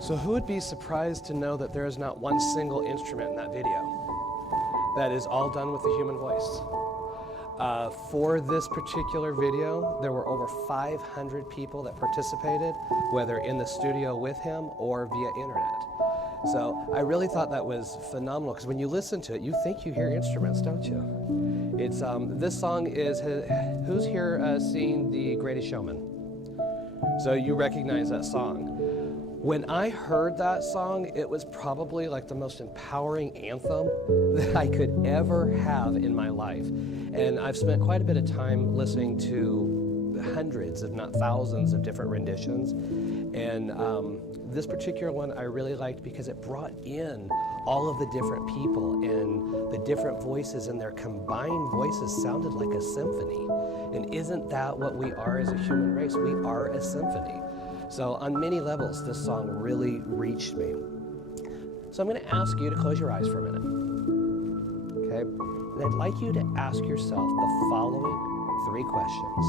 So who would be surprised to know that there is not one single instrument in that video? That is all done with the human voice. For this particular video, there were over 500 people that participated, whether in the studio with him or via internet. So I really thought that was phenomenal, because when you listen to it, you think you hear instruments, don't you? It's this song is, who's here seen The Greatest Showman? So you recognize that song. When I heard that song, it was probably like the most empowering anthem that I could ever have in my life. And I've spent quite a bit of time listening to hundreds, if not thousands, of different renditions. And this particular one I really liked because it brought in all of the different people and the different voices, and their combined voices sounded like a symphony. And isn't that what we are as a human race? We are a symphony. So on many levels, this song really reached me. So I'm going to ask you to close your eyes for a minute. Okay? And I'd like you to ask yourself the following 3 questions.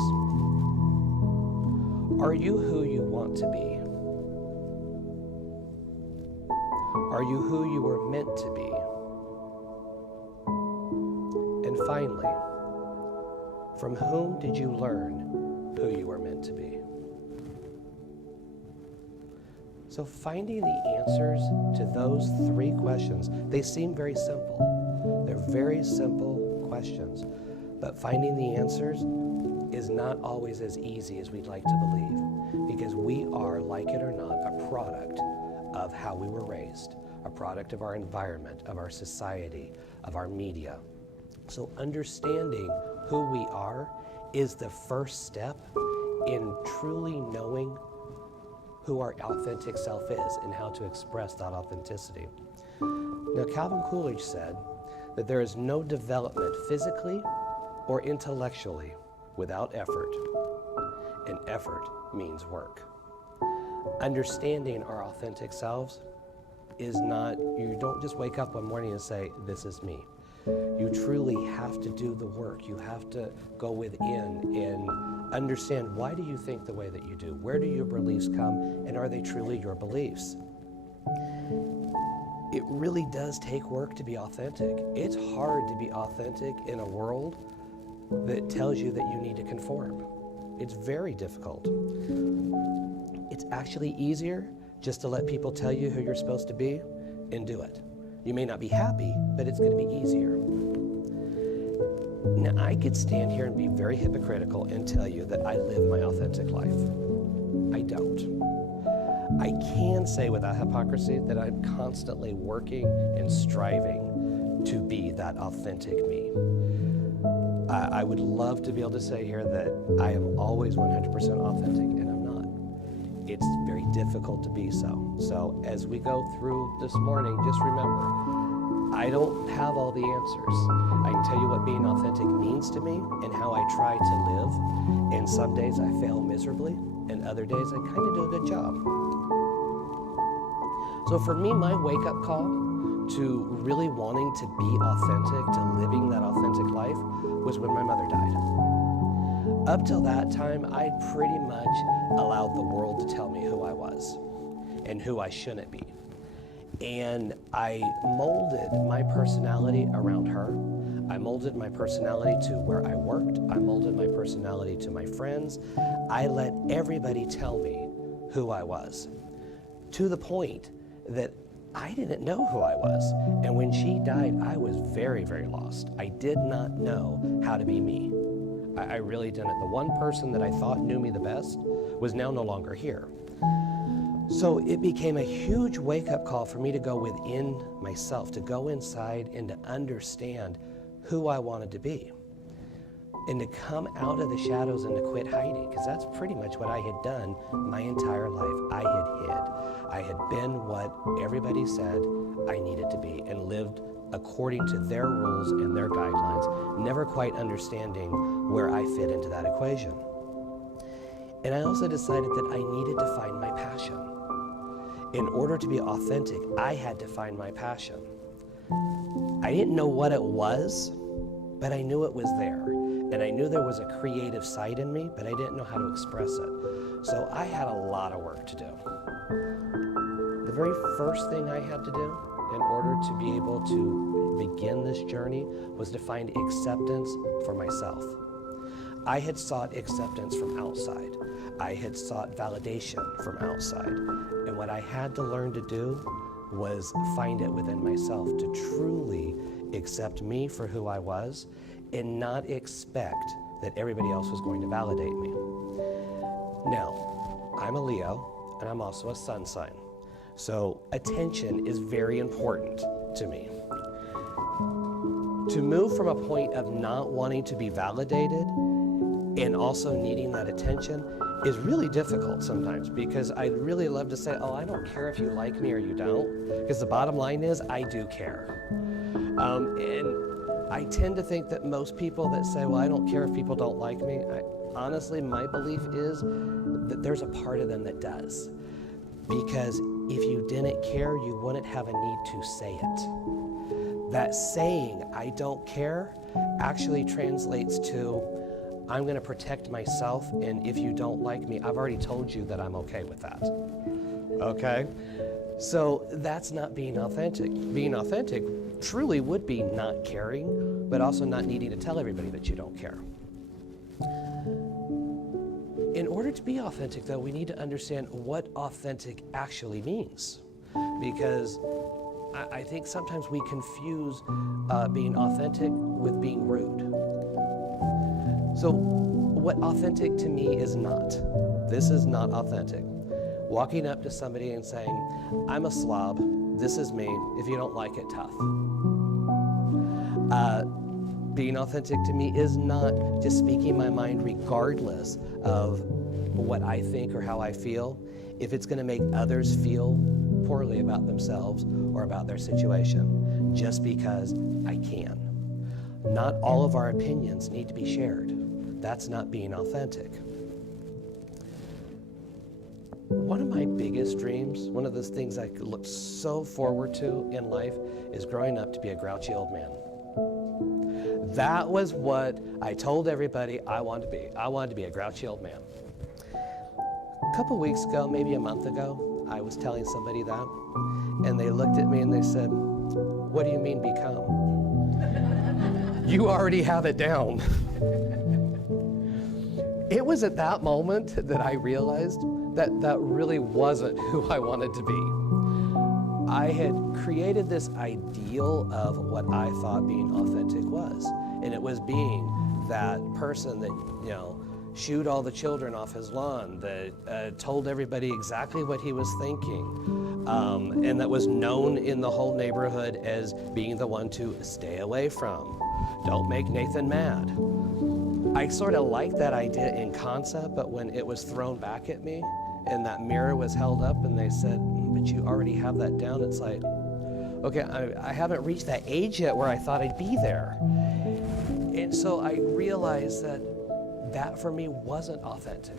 Are you who you want to be? Are you who you were meant to be? And finally, from whom did you learn who you were meant to be? So finding the answers to those 3 questions, they seem very simple. They're very simple questions, but finding the answers is not always as easy as we'd like to believe, because we are, like it or not, a product of how we were raised, a product of our environment, of our society, of our media. So understanding who we are is the first step in truly knowing who our authentic self is and how to express that authenticity. Now, Calvin Coolidge said that there is no development physically or intellectually without effort, and effort means work. Understanding our authentic selves is not, you don't just wake up one morning and say, this is me. You truly have to do the work. You have to go within and understand, why do you think the way that you do? Where do your beliefs come, and are they truly your beliefs? It really does take work to be authentic. It's hard to be authentic in a world that tells you that you need to conform. It's very difficult. It's actually easier just to let people tell you who you're supposed to be and do it. You may not be happy, but it's going to be easier. Now, I could stand here and be very hypocritical and tell you that I live my authentic life. I don't. I can say without hypocrisy that I'm constantly working and striving to be that authentic me. I would love to be able to say here that I am always 100% authentic, and I'm not. It's very difficult to be so. So as we go through this morning, just remember, I don't have all the answers. I can tell you what being authentic means to me and how I try to live. And some days I fail miserably, and other days I kind of do a good job. So for me, my wake-up call to really wanting to be authentic, to living that authentic life, was when my mother died. Up till that time, I'd pretty much allowed the world to tell me who I was and who I shouldn't be. And I molded my personality around her. I molded my personality to where I worked. I molded my personality to my friends. I let everybody tell me who I was, to the point that I didn't know who I was. And when she died, I was very, very lost. I did not know how to be me. I really didn't. The one person that I thought knew me the best was now no longer here. So it became a huge wake-up call for me to go within myself, to go inside and to understand who I wanted to be, and to come out of the shadows and to quit hiding, because that's pretty much what I had done my entire life. I had hid. I had been what everybody said I needed to be, and lived according to their rules and their guidelines, never quite understanding where I fit into that equation. And I also decided that I needed to find my passion. In order to be authentic, I had to find my passion. I didn't know what it was, but I knew it was there. And I knew there was a creative side in me, but I didn't know how to express it. So I had a lot of work to do. very first thing I had to do in order to be able to begin this journey was to find acceptance for myself. I had sought acceptance from outside. I had sought validation from outside. And what I had to learn to do was find it within myself, to truly accept me for who I was and not expect that everybody else was going to validate me. Now, I'm a Leo and I'm also a sun sign. So attention is very important to me. To move from a point of not wanting to be validated and also needing that attention is really difficult sometimes, because I'd really love to say, oh, I don't care if you like me or you don't, because the bottom line is I do care. And I tend to think that most people that say, well, I don't care if people don't like me, honestly, my belief is that there's a part of them that does. Because if you didn't care, you wouldn't have a need to say it. That saying, I don't care, actually translates to, I'm going to protect myself, and if you don't like me, I've already told you that I'm okay with that. Okay? So that's not being authentic. Being authentic truly would be not caring, but also not needing to tell everybody that you don't care. In order to be authentic, though, we need to understand what authentic actually means, because I think sometimes we confuse being authentic with being rude. So what authentic to me is not. This is not authentic. Walking up to somebody and saying, I'm a slob, this is me, if you don't like it, tough. Being authentic to me is not just speaking my mind regardless of what I think or how I feel, if it's going to make others feel poorly about themselves or about their situation, just because I can. Not all of our opinions need to be shared. That's not being authentic. One of my biggest dreams, one of those things I look so forward to in life, is growing up to be a grouchy old man. That was what I told everybody I wanted to be. I wanted to be a grouchy old man. A couple weeks ago, maybe a month ago, I was telling somebody that, and they looked at me and they said, what do you mean become? You already have it down. It was at that moment that I realized that that really wasn't who I wanted to be. I had created this ideal of what I thought being authentic was. And it was being that person that, shooed all the children off his lawn, that told everybody exactly what he was thinking, and that was known in the whole neighborhood as being the one to stay away from. Don't make Nathan mad. I sort of liked that idea in concept, but when it was thrown back at me and that mirror was held up and they said, but you already have that down, it's like, okay, I haven't reached that age yet where I thought I'd be there. And so I realized that for me wasn't authentic,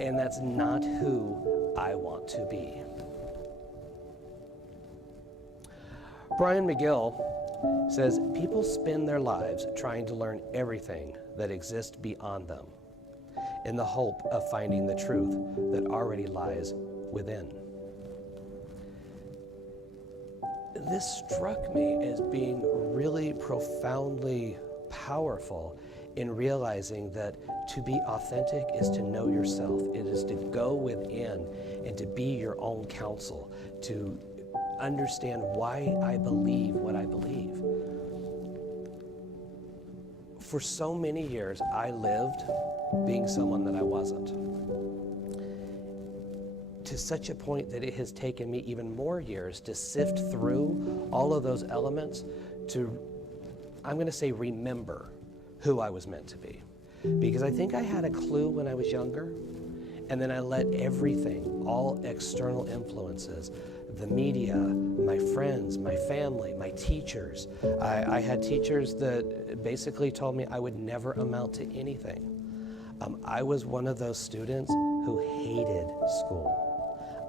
and that's not who I want to be. Brian McGill says, people spend their lives trying to learn everything that exists beyond them in the hope of finding the truth that already lies within. This struck me as being really profoundly powerful in realizing that to be authentic is to know yourself. It is to go within and to be your own counsel, to understand why I believe what I believe. For so many years, I lived being someone that I wasn't, to such a point that it has taken me even more years to sift through all of those elements to, I'm going to say, remember who I was meant to be. Because I think I had a clue when I was younger, and then I let everything, all external influences, the media, my friends, my family, my teachers. I had teachers that basically told me I would never amount to anything. I was one of those students who hated school.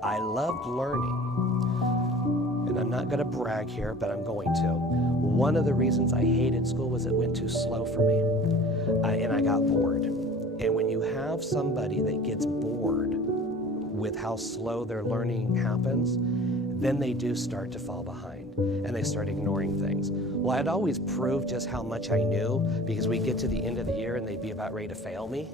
I loved learning. And I'm not going to brag here, but I'm going to. One of the reasons I hated school was it went too slow for me. And I got bored. And when you have somebody that gets bored with how slow their learning happens, then they do start to fall behind and they start ignoring things. Well, I'd always prove just how much I knew because we'd get to the end of the year and they'd be about ready to fail me.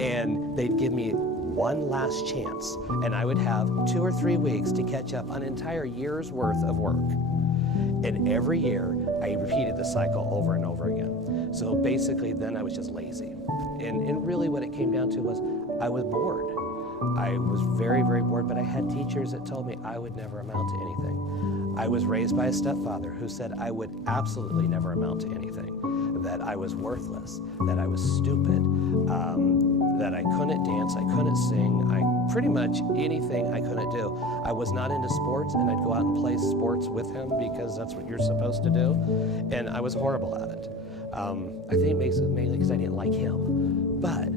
And they'd give me one last chance, and I would have 2 or 3 weeks to catch up on an entire year's worth of work. And every year, I repeated the cycle over and over again. So basically, then I was just lazy. And really what it came down to was I was bored. I was very, very bored, but I had teachers that told me I would never amount to anything. I was raised by a stepfather who said I would absolutely never amount to anything, that I was worthless, that I was stupid, that I couldn't dance, I couldn't sing, pretty much anything I couldn't do. I was not into sports, and I'd go out and play sports with him because that's what you're supposed to do, and I was horrible at it. I think mainly because I didn't like him. But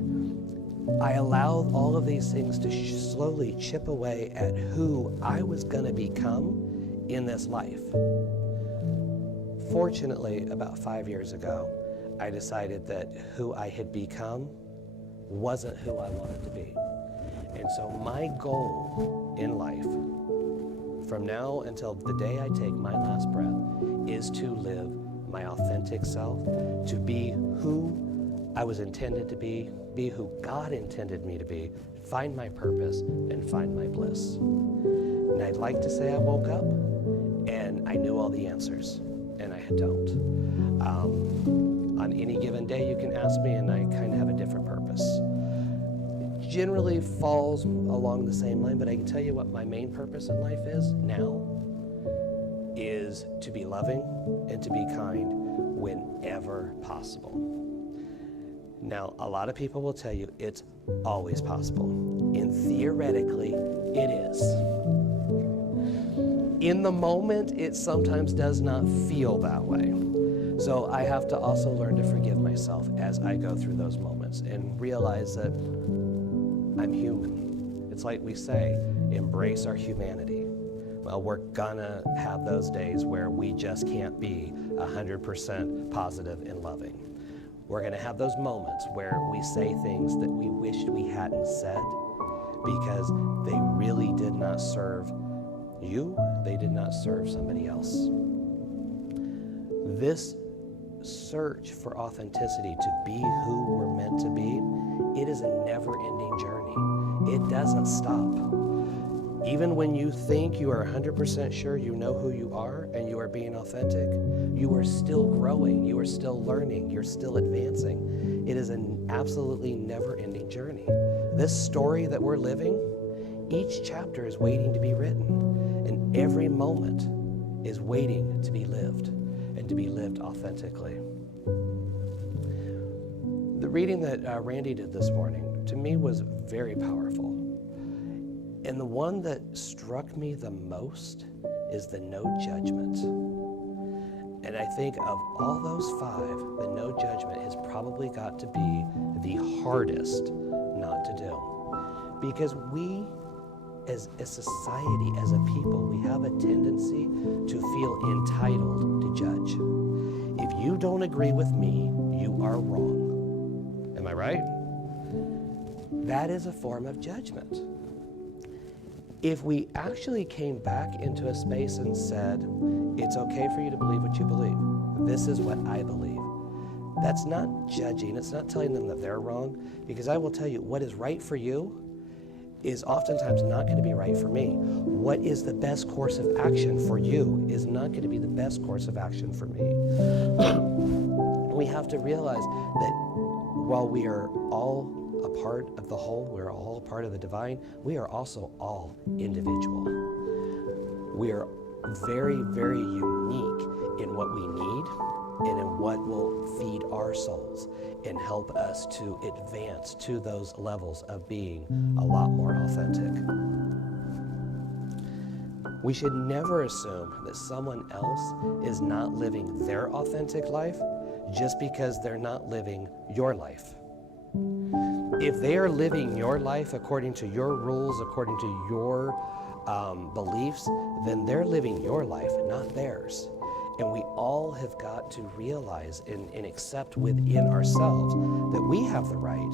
I allowed all of these things to slowly chip away at who I was going to become in this life. Fortunately, about 5 years ago, I decided that who I had become wasn't who I wanted to be. And so my goal in life, from now until the day I take my last breath, is to live my authentic self, to be who I was intended to be who God intended me to be, find my purpose, and find my bliss. And I'd like to say I woke up and I knew all the answers, and I don't. On any given day you can ask me and I kind of have a different purpose. It generally falls along the same line, but I can tell you what my main purpose in life is now is to be loving and to be kind whenever possible. Now, a lot of people will tell you it's always possible, and theoretically, it is. In the moment, it sometimes does not feel that way. So I have to also learn to forgive myself as I go through those moments and realize that I'm human. It's like we say, embrace our humanity. Well, we're gonna have those days where we just can't be 100% positive and loving. We're gonna have those moments where we say things that we wished we hadn't said because they really did not serve you, they did not serve somebody else. This search for authenticity, to be who we're meant to be, it is a never-ending journey. It doesn't stop. Even when you think you are 100% sure you know who you are and you are being authentic, you are still growing, you are still learning, you're still advancing. It is an absolutely never-ending journey. This story that we're living, each chapter is waiting to be written, and every moment is waiting to be lived, and to be lived authentically. The reading that Randy did this morning, to me, was very powerful. And the one that struck me the most is the no judgment. And I think of all those 5, the no judgment has probably got to be the hardest not to do. Because we, as a society, as a people, we have a tendency to feel entitled to judge. If you don't agree with me, you are wrong. Am I right? That is a form of judgment. If we actually came back into a space and said, it's okay for you to believe what you believe. This is what I believe. That's not judging. It's not telling them that they're wrong, because I will tell you what is right for you is oftentimes not going to be right for me. What is the best course of action for you is not going to be the best course of action for me. We have to realize that while we are all a part of the whole, we're all a part of the divine, we are also all individual. We are very, very unique in what we need and in what will feed our souls and help us to advance to those levels of being a lot more authentic. We should never assume that someone else is not living their authentic life just because they're not living your life. If they are living your life according to your rules, according to your beliefs, then they're living your life, not theirs. And we all have got to realize and accept within ourselves that we have the right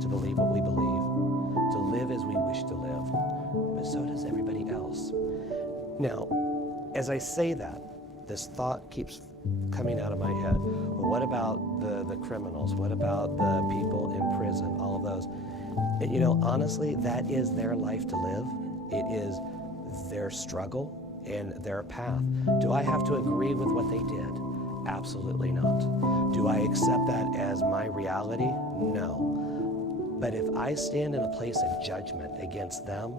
to believe what we believe, to live as we wish to live, but so does everybody else. Now, as I say that, this thought keeps coming out of my head. Well, what about the criminals? What about the people in prison? All of those. And you know, honestly, that is their life to live. It is their struggle and their path. Do I have to agree with what they did? Absolutely not. Do I accept that as my reality? No. But if I stand in a place of judgment against them,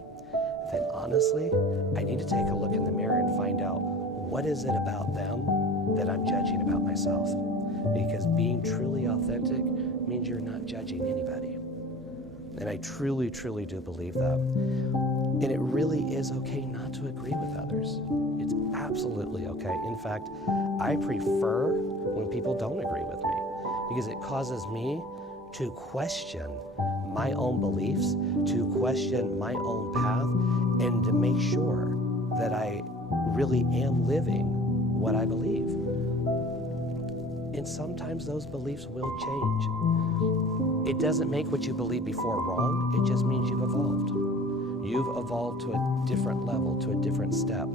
then honestly, I need to take a look in the mirror and find out, what is it about them that I'm judging about myself? Because being truly authentic means you're not judging anybody. And I truly, truly do believe that. And it really is okay not to agree with others. It's absolutely okay. In fact, I prefer when people don't agree with me, because it causes me to question my own beliefs, to question my own path, and to make sure that I really am living what I believe. And sometimes those beliefs will change. It doesn't make what you believe before wrong, it just means you've evolved. You've evolved to a different level, to a different step.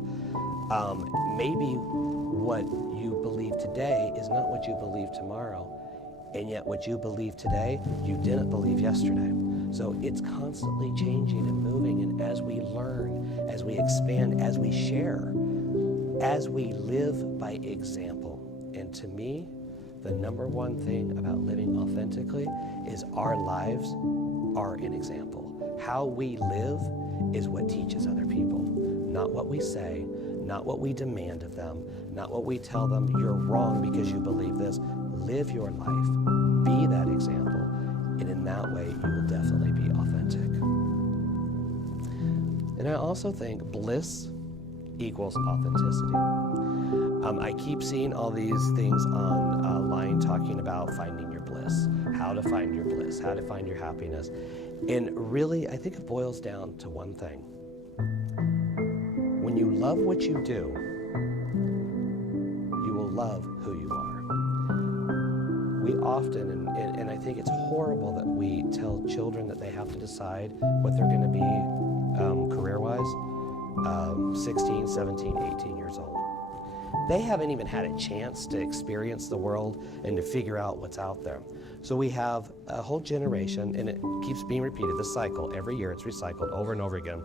Maybe what you believe today is not what you believe tomorrow, and yet what you believe today, you didn't believe yesterday. So it's constantly changing and moving, and as we learn, as we expand, as we share, as we live by example. And to me, the number one thing about living authentically is our lives are an example. How we live is what teaches other people, not what we say, not what we demand of them, not what we tell them, you're wrong because you believe this. Live your life, be that example, and in that way, you will definitely be authentic. And I also think bliss equals authenticity. I keep seeing all these things online talking about finding your bliss, how to find your bliss, how to find your happiness. And really, I think it boils down to one thing. When you love what you do, you will love who you are. We often, and I think it's horrible that we tell children that they have to decide what they're going to be career-wise, 16, 17, 18 years old. They haven't even had a chance to experience the world and to figure out what's out there. So we have a whole generation, and it keeps being repeated, the cycle. Every year it's recycled over and over again.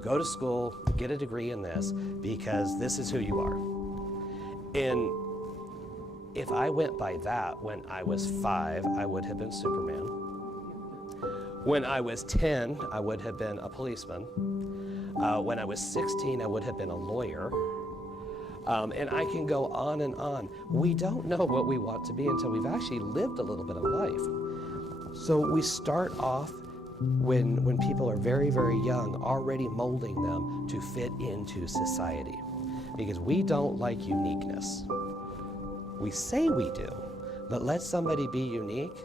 Go to school, get a degree in this, because this is who you are. And if I went by that when I was 5, I would have been Superman. When I was 10, I would have been a policeman. When I was 16, I would have been a lawyer. And I can go on and on. We don't know what we want to be until we've actually lived a little bit of life. So we start off when people are very, very young, already molding them to fit into society. Because we don't like uniqueness. We say we do, but let somebody be unique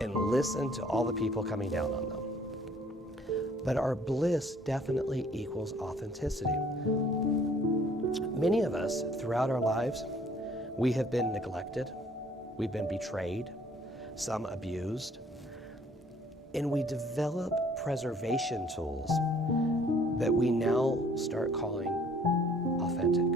and listen to all the people coming down on them. But our bliss definitely equals authenticity. Many of us, throughout our lives, we have been neglected, we've been betrayed, some abused, and we develop preservation tools that we now start calling authentic.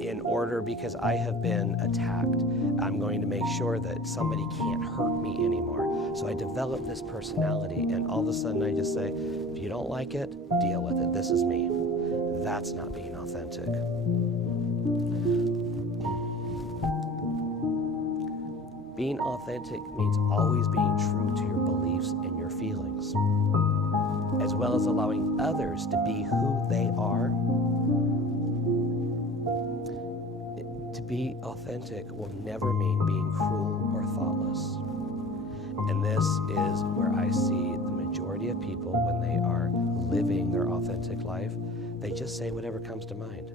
In order, because I have been attacked, I'm going to make sure that somebody can't hurt me anymore. So I develop this personality, and all of a sudden I just say, if you don't like it, deal with it. This is me. That's not being authentic. Being authentic means always being true to your beliefs and your feelings, as well as allowing others to be who they are. To be authentic will never mean being cruel or thoughtless. And this is where I see the majority of people, when they are living their authentic life, they just say whatever comes to mind.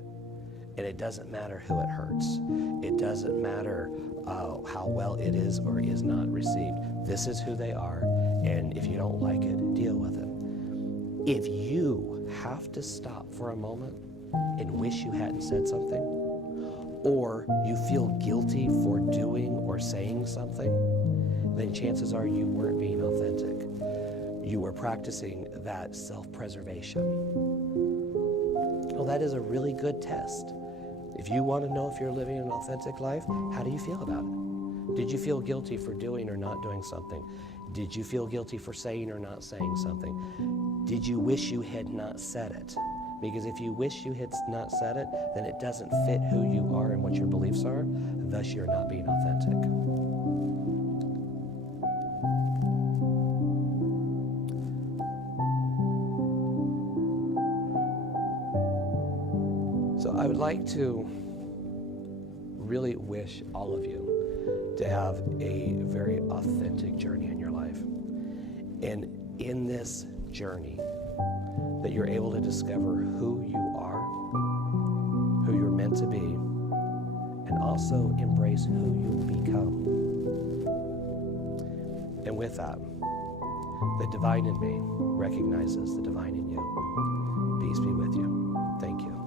And it doesn't matter who it hurts. It doesn't matter how well it is or is not received. This is who they are, and if you don't like it, deal with it. If you have to stop for a moment and wish you hadn't said something, or you feel guilty for doing or saying something, then chances are you weren't being authentic. You were practicing that self-preservation. Well, that is a really good test. If you want to know if you're living an authentic life, how do you feel about it? Did you feel guilty for doing or not doing something? Did you feel guilty for saying or not saying something? Did you wish you had not said it? Because if you wish you had not said it, then it doesn't fit who you are and what your beliefs are. Thus, you're not being authentic. So I would like to really wish all of you to have a very authentic journey in your life. And in this journey, that you're able to discover who you are, who you're meant to be, and also embrace who you become. And with that, the divine in me recognizes the divine in you. Peace be with you. Thank you.